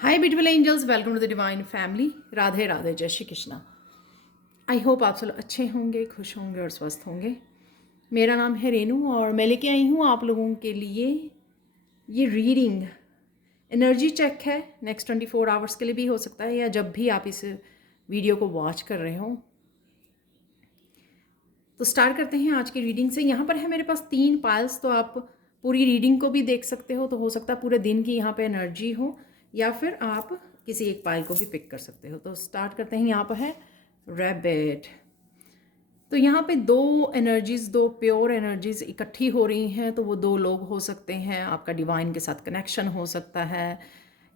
Hi beautiful angels, welcome to the divine family. Radhe Radhe, जय Shri Krishna. I hope आप सब अच्छे होंगे, खुश होंगे और स्वस्थ होंगे। मेरा नाम है रेनू और मैं लेके आई हूँ आप लोगों के लिए ये रीडिंग। एनर्जी चेक है, नेक्स्ट 24 आवर्स के लिए भी हो सकता है या जब भी आप इस वीडियो को वॉच कर रहे हो। तो स्टार्ट करते हैं आज की रीडिंग से। यहाँ पर है मेरे पास 3 पाइल्स, तो आप पूरी रीडिंग को भी देख सकते हो। तो हो सकता है पूरे दिन की यहाँ पे एनर्जी हो या फिर आप किसी एक पाइल को भी पिक कर सकते हो। तो स्टार्ट करते हैं। यहाँ पर है रैबिट। तो यहाँ पे दो एनर्जीज, दो प्योर एनर्जीज इकट्ठी हो रही हैं। तो वो दो लोग हो सकते हैं, आपका डिवाइन के साथ कनेक्शन हो सकता है।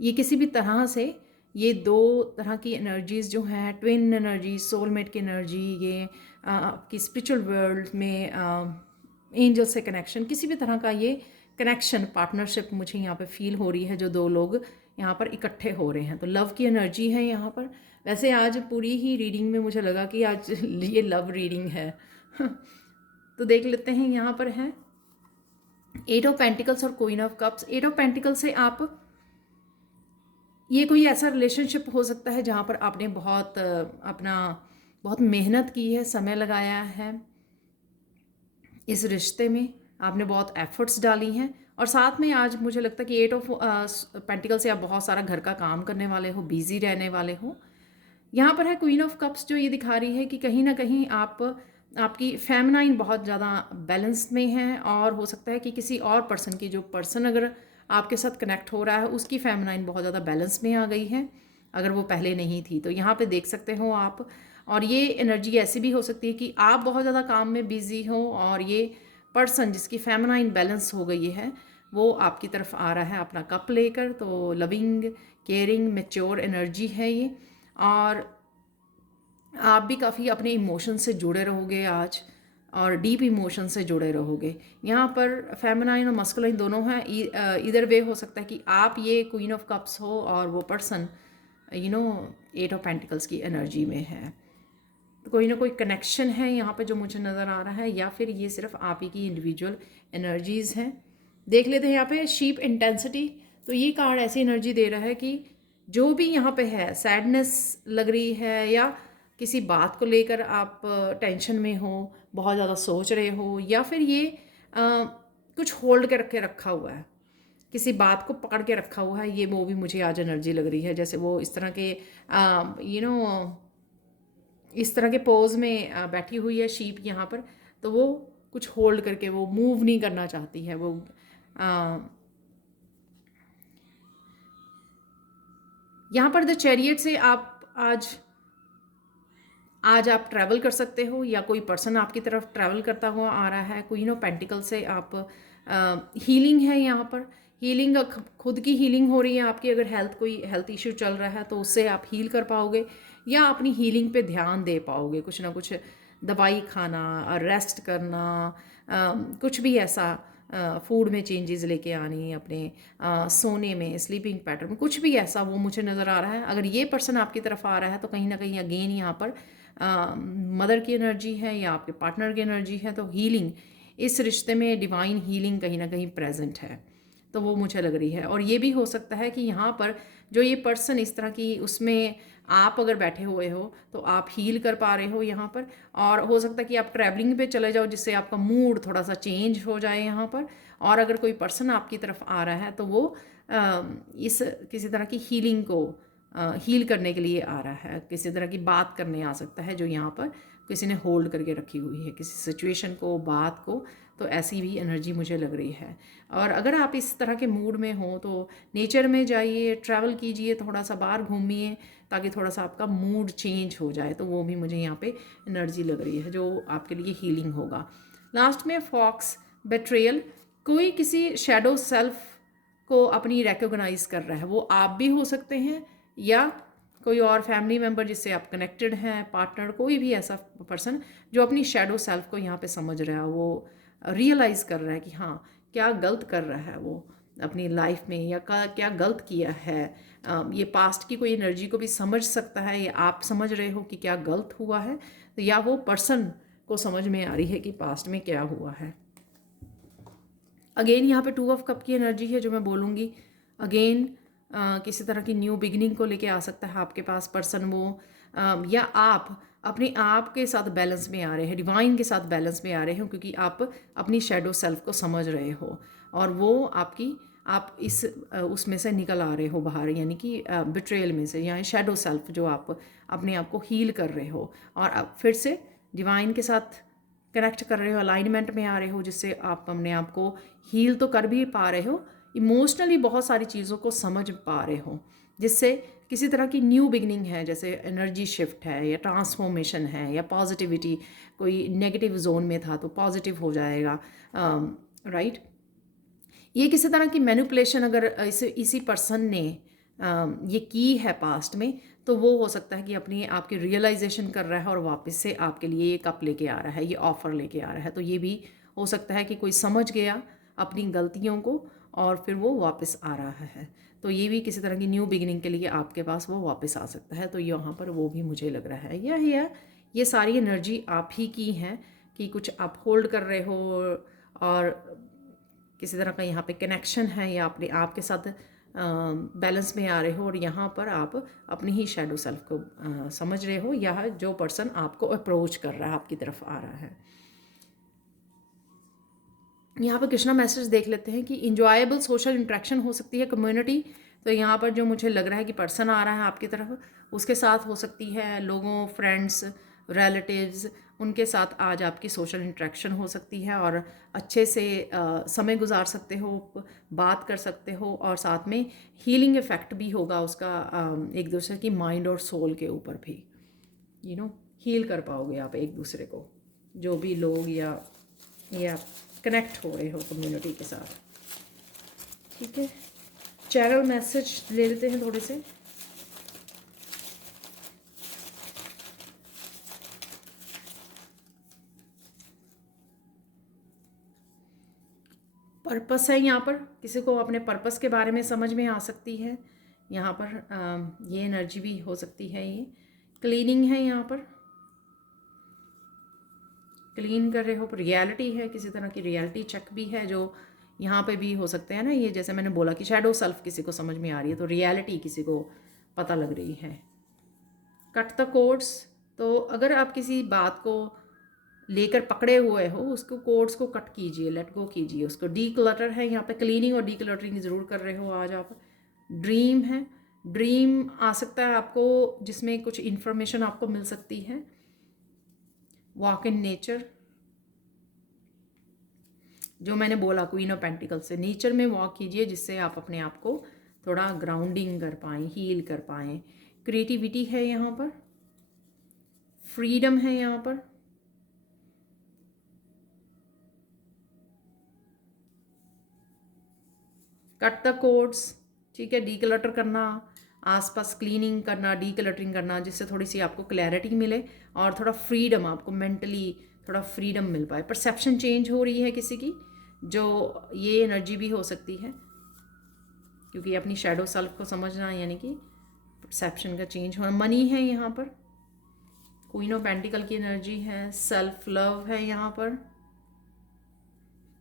ये किसी भी तरह से ये दो तरह की एनर्जीज जो हैं, ट्विन एनर्जी, सोलमेट की एनर्जी, ये आपकी स्पिरिचुअल वर्ल्ड में एंजल से कनेक्शन, किसी भी तरह का ये कनेक्शन, पार्टनरशिप मुझे यहाँ पे फील हो रही है। जो दो लोग यहाँ पर इकट्ठे हो रहे हैं, तो लव की एनर्जी है यहाँ पर। वैसे आज पूरी ही रीडिंग में मुझे लगा कि आज ये लव रीडिंग है। तो देख लेते हैं। यहाँ पर है 8 ऑफ पेंटिकल्स और queen of cups. 8 of pentacle से आप, ये कोई ऐसा रिलेशनशिप हो सकता है जहाँ पर आपने बहुत मेहनत की है, समय लगाया है इस रिश्ते में, आपने बहुत एफर्ट्स डाली हैं। और साथ में आज मुझे लगता है कि 8 ऑफ पेंटिकल से आप बहुत सारा घर का काम करने वाले हो, बिजी रहने वाले हो। यहाँ पर है क्वीन ऑफ कप्स, जो ये दिखा रही है कि कहीं ना कहीं आपकी फेमिनाइन बहुत ज़्यादा बैलेंस में है। और हो सकता है कि किसी और पर्सन की, जो पर्सन अगर आपके साथ कनेक्ट हो रहा है, उसकी फेमिनाइन बहुत ज़्यादा बैलेंस में आ गई है, अगर वो पहले नहीं थी। तो यहाँ पे देख सकते हो आप। और ये एनर्जी ऐसी भी हो सकती है कि आप बहुत ज़्यादा काम में बिजी हो और ये पर्सन जिसकी फेमिनाइन बैलेंस हो गई है, वो आपकी तरफ आ रहा है अपना कप लेकर। तो लविंग, केयरिंग, मैच्योर एनर्जी है ये। और आप भी काफ़ी अपने इमोशन से जुड़े रहोगे आज, और डीप इमोशन से जुड़े रहोगे। यहाँ पर फेमिनाइन और मस्कुलाइन दोनों हैं। इधर वे हो सकता है कि आप ये क्वीन ऑफ कप्स हो और वो पर्सन 8 ऑफ पेंटिकल्स की एनर्जी में है। तो कोई ना कोई कनेक्शन है यहाँ पे जो मुझे नज़र आ रहा है, या फिर ये सिर्फ आप ही की इंडिविजुअल एनर्जीज़ हैं। देख लेते हैं यहाँ पे शीप इंटेंसिटी। तो ये कार्ड ऐसी एनर्जी दे रहा है कि जो भी यहाँ पे है, सैडनेस लग रही है या किसी बात को लेकर आप टेंशन में हो, बहुत ज़्यादा सोच रहे हो, या फिर ये कुछ होल्ड करके रखा हुआ है, किसी बात को पकड़ के रखा हुआ है, ये वो भी मुझे आज एनर्जी लग रही है। जैसे वो इस तरह के इस तरह के पोज में बैठी हुई है शीप यहाँ पर। तो वो कुछ होल्ड करके, वो मूव नहीं करना चाहती है। वो यहाँ पर द चैरियट से आप आज आप ट्रैवल कर सकते हो, या कोई पर्सन आपकी तरफ ट्रैवल करता हुआ आ रहा है। क्वीन ऑफ पेंटिकल से आप हीलिंग है यहाँ पर। हीलिंग, खुद की हीलिंग हो रही है आपकी। अगर कोई हेल्थ इश्यू चल रहा है तो उससे आप हील कर पाओगे, या अपनी हीलिंग पे ध्यान दे पाओगे। कुछ ना कुछ दवाई खाना, रेस्ट करना, कुछ भी ऐसा, फूड में चेंजेस लेके आनी, अपने सोने में, स्लीपिंग पैटर्न में, कुछ भी ऐसा वो मुझे नज़र आ रहा है। अगर ये पर्सन आपकी तरफ आ रहा है तो कहीं ना कहीं अगेन यहाँ पर मदर की एनर्जी है या आपके पार्टनर की एनर्जी है। तो हीलिंग, इस रिश्ते में डिवाइन हीलिंग कहीं ना कहीं प्रेजेंट है, तो वो मुझे लग रही है। और ये भी हो सकता है कि यहाँ पर जो ये पर्सन इस तरह की, उसमें आप अगर बैठे हुए हो तो आप हील कर पा रहे हो यहाँ पर। और हो सकता है कि आप ट्रैवलिंग पे चले जाओ, जिससे आपका मूड थोड़ा सा चेंज हो जाए यहाँ पर। और अगर कोई पर्सन आपकी तरफ आ रहा है तो वो इस किसी तरह की हीलिंग को हील करने के लिए आ रहा है, किसी तरह की बात करने आ सकता है जो यहाँ पर किसी ने होल्ड करके रखी हुई है, किसी सिचुएशन को, बात को। तो ऐसी भी एनर्जी मुझे लग रही है। और अगर आप इस तरह के मूड में हो तो नेचर में जाइए, ट्रैवल कीजिए, थोड़ा सा बाहर घूमिए, ताकि थोड़ा सा आपका मूड चेंज हो जाए। तो वो भी मुझे यहाँ पे एनर्जी लग रही है जो आपके लिए हीलिंग होगा। लास्ट में फॉक्स, बेट्रेयल। कोई किसी शेडो सेल्फ को अपनी रिकॉग्नाइज कर रहा है। वो आप भी हो सकते हैं, या कोई और फैमिली मेम्बर जिससे आप कनेक्टेड हैं, पार्टनर, कोई भी ऐसा पर्सन जो अपनी शैडो सेल्फ को यहाँ पे समझ रहा है। वो रियलाइज़ कर रहा है कि हाँ, क्या गलत कर रहा है वो अपनी लाइफ में, या क्या गलत किया है। ये पास्ट की कोई एनर्जी को भी समझ सकता है, या आप समझ रहे हो कि क्या गलत हुआ है, तो या वो पर्सन को समझ में आ रही है कि पास्ट में क्या हुआ है। अगेन यहाँ पे 2 ऑफ कप की एनर्जी है जो मैं बोलूँगी। अगेन किसी तरह की न्यू बिगिनिंग को लेके आ सकता है आपके पास पर्सन वो, या आप अपने आप के साथ बैलेंस में आ रहे हैं, डिवाइन के साथ बैलेंस में आ रहे हो, क्योंकि आप अपनी शैडो सेल्फ को समझ रहे हो और वो आप इस उसमें से निकल आ रहे हो बाहर, यानी कि बिट्रेयल में से, या शैडो सेल्फ जो आप अपने आप को हील कर रहे हो और आप फिर से डिवाइन के साथ कनेक्ट कर रहे हो, अलाइनमेंट में आ रहे हो, जिससे आप अपने आप को हील तो कर भी पा रहे हो, इमोशनली बहुत सारी चीज़ों को समझ पा रहे हो, जिससे किसी तरह की न्यू बिगनिंग है, जैसे एनर्जी शिफ्ट है या ट्रांसफॉर्मेशन है या पॉजिटिविटी, कोई नेगेटिव जोन में था तो पॉजिटिव हो जाएगा, राइट। ये किसी तरह की मैनिपुलेशन अगर इसी पर्सन ने ये की है पास्ट में, तो वो हो सकता है कि अपनी आपकी रियलाइजेशन कर रहा है और वापस से आपके लिए ये कप लेके आ रहा है, ये ऑफ़र लेके आ रहा है। तो ये भी हो सकता है कि कोई समझ गया अपनी गलतियों को और फिर वो वापस आ रहा है। तो ये भी किसी तरह की न्यू बिगिनिंग के लिए आपके पास वो वापस आ सकता है। तो यहाँ पर वो भी मुझे लग रहा है ये सारी एनर्जी आप ही की हैं कि कुछ आप होल्ड कर रहे हो और किसी तरह का यहाँ पे कनेक्शन है या अपने आप के साथ बैलेंस में आ रहे हो और यहाँ पर आप अपनी ही शैडो सेल्फ को समझ रहे हो, या जो पर्सन आपको अप्रोच कर रहा है आपकी तरफ आ रहा है। यहाँ पर कृष्णा मैसेज देख लेते हैं कि इंजॉयबल सोशल इंट्रैक्शन हो सकती है कम्युनिटी। तो यहाँ पर जो मुझे लग रहा है कि पर्सन आ रहा है आपकी तरफ, उसके साथ हो सकती है लोगों, फ्रेंड्स, रिलेटिव्स, उनके साथ आज आपकी सोशल इंट्रैक्शन हो सकती है और अच्छे से समय गुजार सकते हो, बात कर सकते हो और साथ में हीलिंग इफ़ेक्ट भी होगा उसका एक दूसरे की माइंड और सोल के ऊपर भी, हील कर पाओगे आप एक दूसरे को, जो भी लोग या कनेक्ट हो रहे हो कम्युनिटी के साथ। ठीक है, चैनल मैसेज ले लेते हैं थोड़े से। पर्पस है यहाँ पर, किसी को अपने पर्पस के बारे में समझ में आ सकती है यहाँ पर, ये एनर्जी भी हो सकती है। ये क्लीनिंग है, यहाँ पर क्लीन कर रहे हो, रियलिटी है, किसी तरह की रियलिटी चेक भी है जो यहाँ पे भी हो सकते हैं ना। ये जैसे मैंने बोला कि शैडो सेल्फ किसी को समझ में आ रही है तो रियलिटी किसी को पता लग रही है। कट द कोड्स, तो अगर आप किसी बात को लेकर पकड़े हुए हो, उसको कोड्स को कट कीजिए, लेट गो कीजिए उसको। डी क्लटर है यहाँ पे, क्लीनिंग और डी क्लटरिंग ज़रूर कर रहे हो आज आप। ड्रीम है, ड्रीम आ सकता है आपको जिसमें कुछ इन्फॉर्मेशन आपको मिल सकती है। वॉक इन नेचर, जो मैंने बोला क्वीन ऑफ पेंटिकल से, नेचर में वॉक कीजिए जिससे आप अपने आप को थोड़ा ग्राउंडिंग कर पाएँ, हील कर पाएँ। क्रिएटिविटी है यहाँ पर, फ्रीडम है यहाँ पर, कट द कोड्स, ठीक है, डीक्लटर करना, आसपास क्लीनिंग करना, डीक्लटरिंग करना, जिससे थोड़ी सी आपको क्लैरिटी मिले और थोड़ा फ्रीडम, आपको मेंटली थोड़ा फ्रीडम मिल पाए। परसेप्शन चेंज हो रही है किसी की, जो ये एनर्जी भी हो सकती है, क्योंकि अपनी शैडो सेल्फ को समझना यानी कि परसेप्शन का चेंज होना। मनी है यहाँ पर, क्वीन ऑफ पेंटिकल की एनर्जी है, सेल्फ लव है यहाँ पर,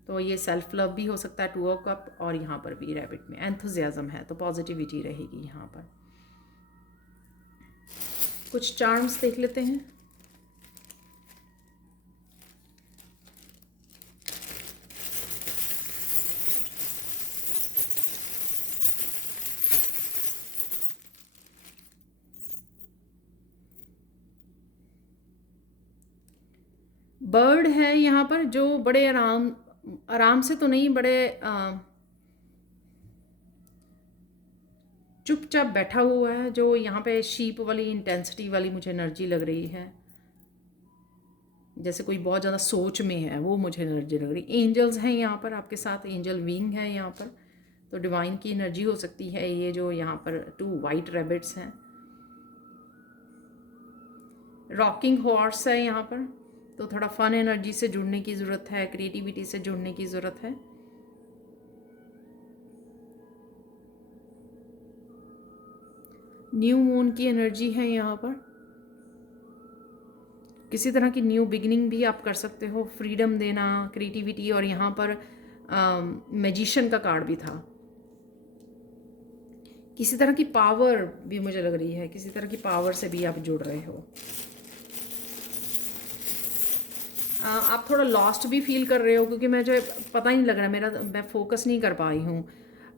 तो ये सेल्फ लव भी हो सकता है, टू ऑफ कप, और यहाँ पर भी रैबिट में एंथुजियाज्म है, तो पॉजिटिविटी रहेगी यहाँ पर। कुछ चार्म्स देख लेते हैं। बर्ड है यहाँ पर, जो बड़े आराम से तो नहीं, बड़े चुपचाप बैठा हुआ है, जो यहाँ पे शीप वाली इंटेंसिटी वाली मुझे एनर्जी लग रही है, जैसे कोई बहुत ज़्यादा सोच में है, वो मुझे एनर्जी लग रही। एंजल्स हैं यहाँ पर आपके साथ, एंजल विंग है यहाँ पर, तो डिवाइन की एनर्जी हो सकती है ये, जो यहाँ पर 2 वाइट रैबिट्स हैं। रॉकिंग हॉर्स है यहाँ पर, तो थोड़ा फन एनर्जी से जुड़ने की ज़रूरत है, क्रिएटिविटी से जुड़ने की ज़रूरत है। न्यू मून की एनर्जी है यहाँ पर, किसी तरह की न्यू बिगिनिंग भी आप कर सकते हो, फ्रीडम देना, क्रिएटिविटी, और यहाँ पर मैजिशियन का कार्ड भी था। किसी तरह की पावर भी मुझे लग रही है, किसी तरह की पावर से भी आप जुड़ रहे हो। आप थोड़ा लॉस्ट भी फील कर रहे हो, क्योंकि मुझे पता ही नहीं लग रहा, मैं फोकस नहीं कर पाई हूँ,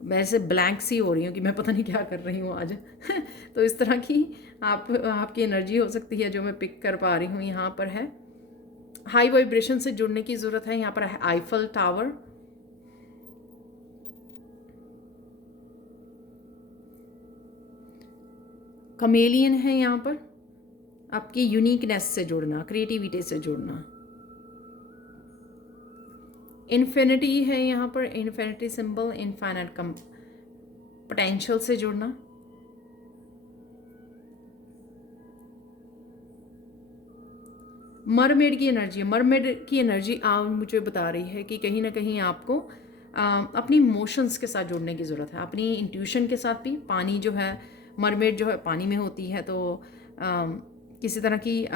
मैं ऐसे ब्लैंक सी हो रही हूँ कि मैं पता नहीं क्या कर रही हूँ आज। तो इस तरह की आपकी एनर्जी हो सकती है जो मैं पिक कर पा रही हूँ। यहाँ पर है हाई वाइब्रेशन से जुड़ने की ज़रूरत है। यहाँ पर है आईफल टावर, कमेलियन है यहाँ पर, आपकी यूनिकनेस से जुड़ना, क्रिएटिविटी से जुड़ना। इन्फिनिटी है यहाँ पर, इन्फिनिटी सिंबल, इनफाइनाइट कम पोटेंशियल से जुड़ना। मरमेड की एनर्जी है, मरमेड की एनर्जी आप मुझे बता रही है कि कहीं ना कहीं आपको अपनी इमोशंस के साथ जुड़ने की ज़रूरत है, अपनी इंट्यूशन के साथ भी। पानी जो है, मरमेड जो है पानी में होती है, तो किसी तरह की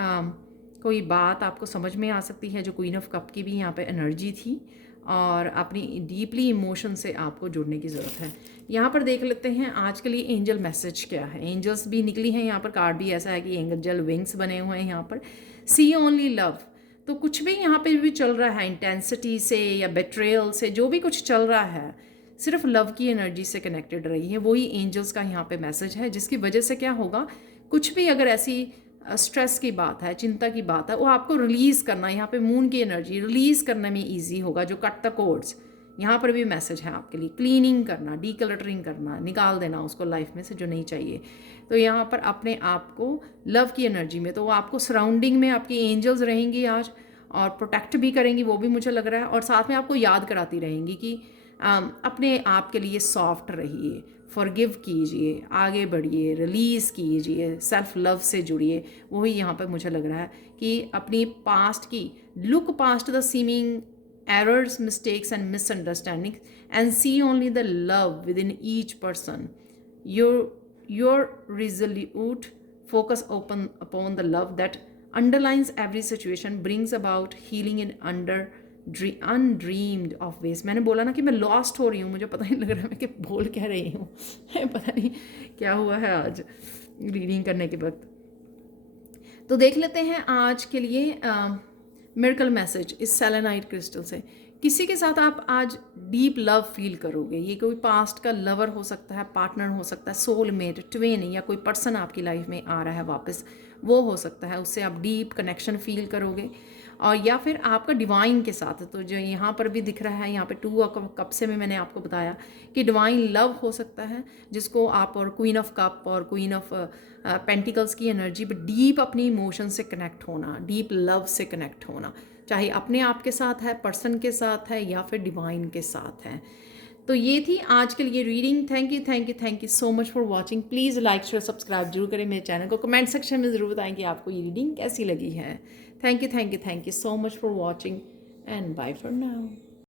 कोई बात आपको समझ में आ सकती है, जो क्वीन ऑफ कप की भी यहाँ पे एनर्जी थी, और अपनी डीपली इमोशन से आपको जुड़ने की ज़रूरत है। यहाँ पर देख लेते हैं आज के लिए एंजल मैसेज क्या है। एंजल्स भी निकली हैं यहाँ पर, कार्ड भी ऐसा है कि एंजल विंग्स बने हुए हैं यहाँ पर। सी ओनली लव, तो कुछ भी यहाँ पे भी चल रहा है इंटेंसिटी से या बेट्रेयल से, जो भी कुछ चल रहा है सिर्फ लव की एनर्जी से कनेक्टेड रही है। वही एंजल्स का यहाँ पे मैसेज है, जिसकी वजह से क्या होगा, कुछ भी अगर ऐसी स्ट्रेस की बात है, चिंता की बात है, वो आपको रिलीज़ करना, यहाँ पे मून की एनर्जी रिलीज़ करने में ईजी होगा। जो कट द कोड्स, यहाँ पर भी मैसेज है आपके लिए, क्लीनिंग करना, डीक्लटरिंग करना, निकाल देना उसको लाइफ में से जो नहीं चाहिए। तो यहाँ पर अपने आप को लव की एनर्जी में, तो वो आपको सराउंडिंग में आपकी एंजल्स रहेंगी आज, और प्रोटेक्ट भी करेंगी, वो भी मुझे लग रहा है। और साथ में आपको याद कराती रहेंगी कि अपने आप के लिए सॉफ्ट रहिए, फॉरगिव कीजिए, आगे बढ़िए, रिलीज़ कीजिए, सेल्फ लव से जुड़िए। वही यहाँ पर मुझे लग रहा है कि अपनी पास्ट की, look past the seeming errors, mistakes and misunderstandings, and see only the love within each person. Your resolute focus upon the love that underlines every situation brings about healing in undreamed of ways. मैंने बोला ना कि मैं lost हो रही हूँ, मुझे पता नहीं लग रहा है मैं कि बोल क्या रही हूँ। पता नहीं क्या हुआ है आज रीडिंग करने के वक्त। तो देख लेते हैं आज के लिए मिरेकल मैसेज इस सेलेनाइट क्रिस्टल से। किसी के साथ आप आज डीप लव फील करोगे। ये कोई पास्ट का लवर हो सकता है, पार्टनर हो सकता है, सोलमेट, ट्विन, या कोई पर्सन आपकी लाइफ में आ रहा है वापस, वो हो सकता है। उससे आप डीप कनेक्शन फील करोगे, और या फिर आपका डिवाइन के साथ। तो जो यहाँ पर भी दिख रहा है, यहाँ पे 2 कप से में मैंने आपको बताया कि डिवाइन लव हो सकता है, जिसको आप, और क्वीन ऑफ कप और क्वीन ऑफ पेंटिकल्स की एनर्जी, बट डीप अपनी इमोशन से कनेक्ट होना, डीप लव से कनेक्ट होना, चाहे अपने आप के साथ है, पर्सन के साथ है, या फिर डिवाइन के साथ है। तो ये थी आज के लिए reading. Thank you so much for watching. Please like share subscribe जरूर करें मेरे चैनल को। कमेंट सेक्शन में ज़रूर बताएं कि आपको ये रीडिंग कैसी लगी है। Thank you so much for watching, and bye for now.